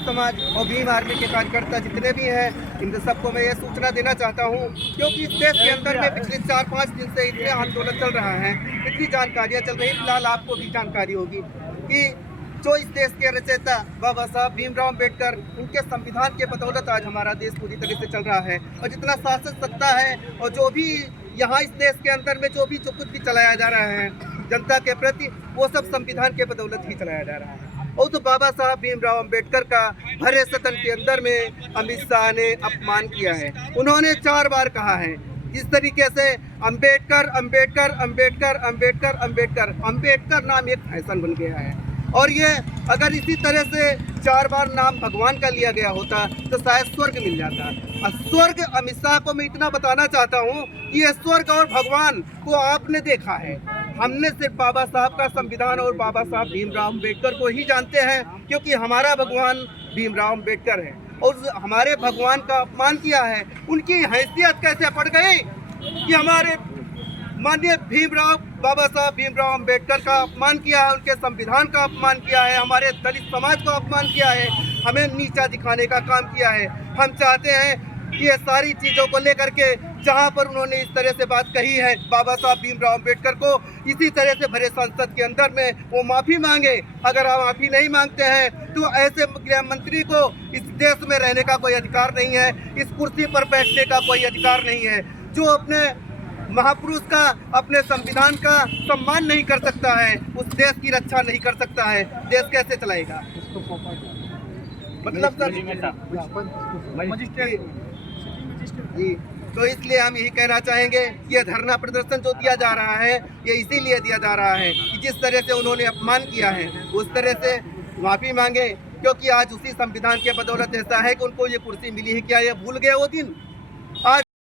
दलित समाज और भीम आर्मी के कार्यकर्ता जितने भी हैं, इन सबको मैं ये सूचना देना चाहता हूँ, क्योंकि इस देश के अंदर में पिछले 4-5 दिन से इतने आंदोलन चल रहा है, इतनी जानकारियाँ चल रही है। फिलहाल आपको भी जानकारी होगी कि जो इस देश के रचयिता बाबा साहब भीमराव अम्बेडकर, उनके संविधान के बदौलत आज हमारा देश पूरी तरह से चल रहा है। और जितना शासन सत्ता है और जो भी यहाँ इस देश के अंदर में जो कुछ भी चलाया जा रहा है जनता के प्रति, वो सब संविधान के बदौलत ही चलाया जा रहा है। और तो बाबा साहब भीमराव अम्बेडकर का भरे सदन के अंदर में अमित शाह ने अपमान किया है। उन्होंने 4 बार कहा है इस तरीके से, अम्बेडकर अम्बेडकर अम्बेडकर अम्बेडकर अम्बेडकर। अम्बेडकर नाम एक फैशन बन गया है। और ये अगर इसी तरह से 4 बार नाम भगवान का लिया गया होता तो शायद स्वर्ग मिल जाता। और स्वर्ग अमित शाह को मैं इतना बताना चाहता हूँ कि ये स्वर्ग और भगवान को आपने देखा है। हमने सिर्फ बाबा साहब का संविधान और बाबा साहब भीमराव अम्बेडकर को ही जानते हैं, क्योंकि हमारा भगवान भीमराव अम्बेडकर है। और हमारे भगवान का अपमान किया है, उनकी हैसियत कैसे पड़ गई कि हमारे माननीय बाबा साहब भीमराव अम्बेडकर का अपमान किया है, उनके संविधान का अपमान किया है, हमारे दलित समाज का अपमान किया है, हमें नीचा दिखाने का काम किया है। हम चाहते हैं कि ये सारी चीज़ों को लेकर के जहाँ पर उन्होंने इस तरह से बात कही है बाबा साहब भीमराव अम्बेडकर को, इसी तरह से भरे संसद के अंदर में वो माफ़ी मांगे। अगर आप माफ़ी नहीं मांगते हैं तो ऐसे गृह मंत्री को इस देश में रहने का कोई अधिकार नहीं है, इस कुर्सी पर बैठने का कोई अधिकार नहीं है। जो अपने महापुरुष का, अपने संविधान का सम्मान नहीं कर सकता है, उस देश की रक्षा नहीं कर सकता है, देश कैसे चलाएगा? मतलब जी, तो इसलिए हम यही कहना चाहेंगे कि यह धरना प्रदर्शन जो दिया जा रहा है, ये इसीलिए दिया जा रहा है कि जिस तरह से उन्होंने अपमान किया है उस तरह से माफ़ी मांगे, क्योंकि आज उसी संविधान के बदौलत ऐसा है कि उनको ये कुर्सी मिली है। क्या ये भूल गए वो दिन?